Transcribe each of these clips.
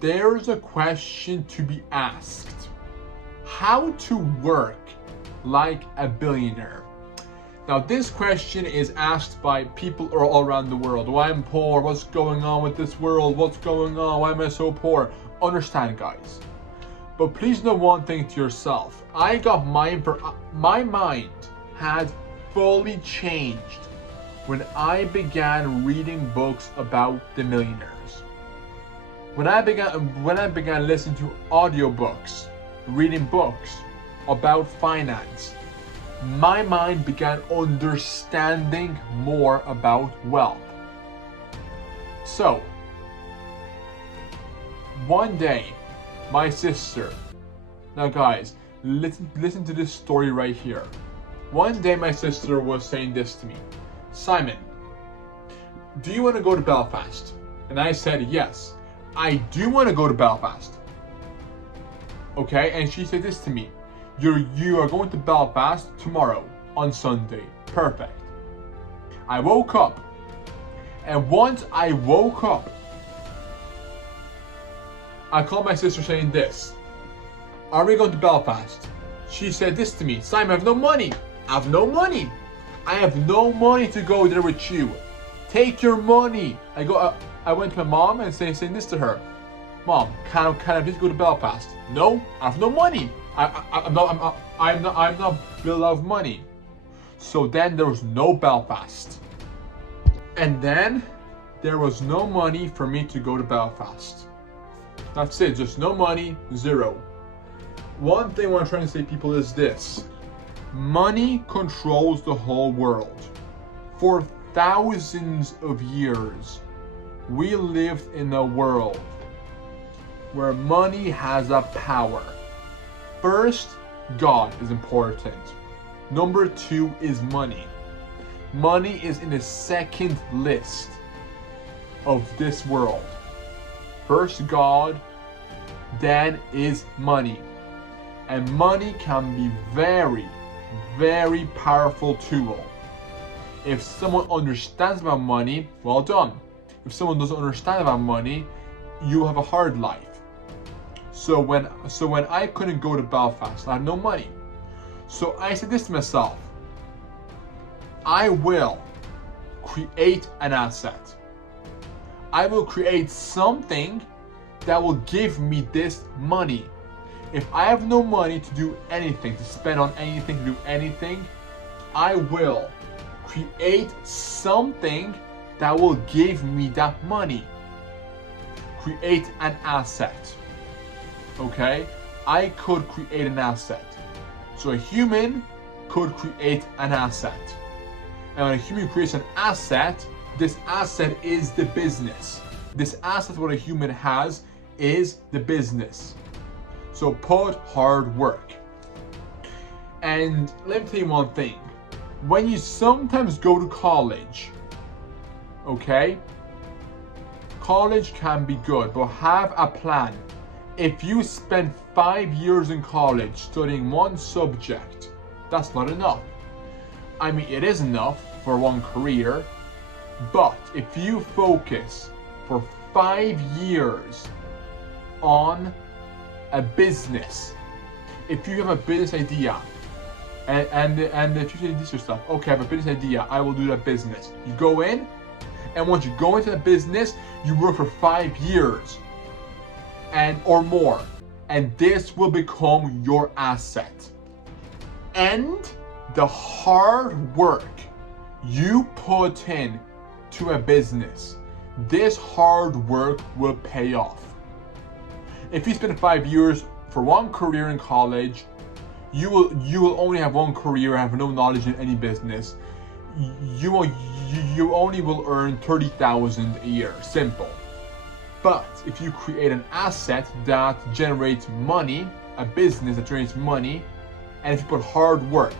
there's a question to be asked. How to work like a billionaire? Now this question is asked by people all around the world. Why I'm poor, what's going on with this world, what's going on, why am I so poor? Understand, guys. But please know one thing to yourself. My mind had fully changed when I began reading books about the millionaires. When I began listening to audiobooks, reading books about finance, my mind began understanding more about wealth. So, one day, my sister, now guys, listen to this story right here. One day my sister was saying this to me, Simon, do you want to go to Belfast? And I said, yes, I do want to go to Belfast. Okay, and she said this to me, you are going to Belfast tomorrow on Sunday. Perfect. I woke up, and once I woke up, I called my sister saying this, are we going to Belfast? She said this to me, Simon, I have no money. I have no money. I have no money to go there with you. Take your money. I went to my mom and saying this to her, Mom, can I please go to Belfast? No, I have no money. I'm not built out of money. So then there was no Belfast. And then there was no money for me to go to Belfast. That's it, just no money, zero. One thing what I'm trying to say, people, is this. Money controls the whole world. For thousands of years, we lived in a world where money has a power. First, God is important. Number 2 is money. Money is in the second list of this world. First God, then is money. And money can be very, very powerful tool. If someone understands about money, well done. If someone doesn't understand about money, you have a hard life. So when I couldn't go to Belfast, I had no money. So I said this to myself, I will create an asset. I will create something that will give me this money. If I have no money to do anything, to spend on anything, to do anything, I will create something that will give me that money. Create an asset. Okay? I could create an asset. So a human could create an asset. And when a human creates an asset, this asset is the business. This asset what a human has is the business. So put hard work. And let me tell you one thing. When you sometimes go to college, okay? College can be good, but have a plan. If you spend 5 years in college studying one subject, that's not enough. I mean, it is enough for one career, but if you focus for 5 years on a business, if you have a business idea, and if you say this yourself, okay, I have a business idea, I will do that business. You go in, and once you go into the business, you work for 5 years or more, and this will become your asset. And the hard work you put in to a business, this hard work will pay off. If you spend 5 years for one career in college, you will only have one career, have no knowledge in any business. You only will earn 30,000 a year, simple. But if you create an asset that generates money, a business that generates money, and if you put hard work,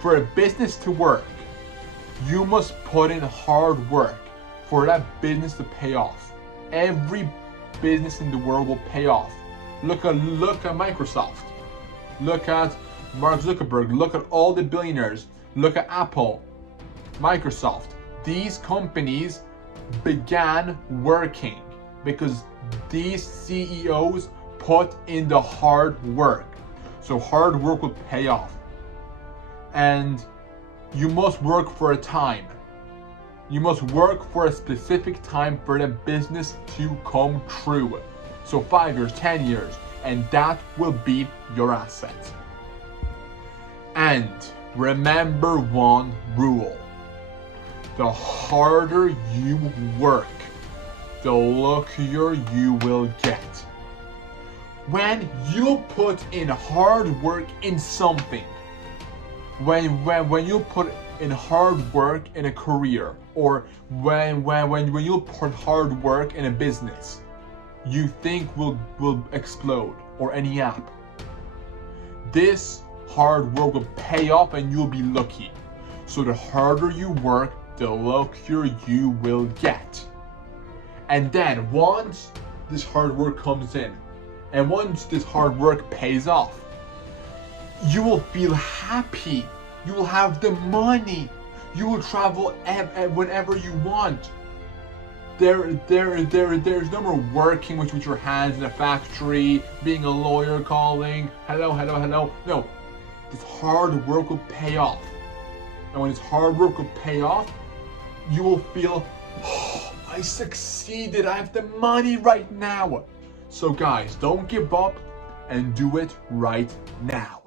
for a business to work, you must put in hard work for that business to pay off. Every business in the world will pay off. Look at Microsoft. Look at Mark Zuckerberg. Look at all the billionaires. Look at Apple, Microsoft. These companies began working. because these CEOs put in the hard work. So hard work will pay off. And you must work for a time. You must work for a specific time for the business to come true. So 5 years, 10 years, and that will be your asset. And remember one rule. The harder you work, the luckier you will get. When you put in hard work in something, when you put in hard work in a career, or when you put hard work in a business, you think will explode, or any app. This hard work will pay off and you'll be lucky. So the harder you work, the luckier you will get. And then once this hard work comes in, and once this hard work pays off, you will feel happy. You will have the money. You will travel whenever you want. There's no more working with your hands in a factory, being a lawyer calling, hello. No, this hard work will pay off. And when this hard work will pay off, you will feel, oh, I succeeded. I have the money right now. So guys, don't give up and do it right now.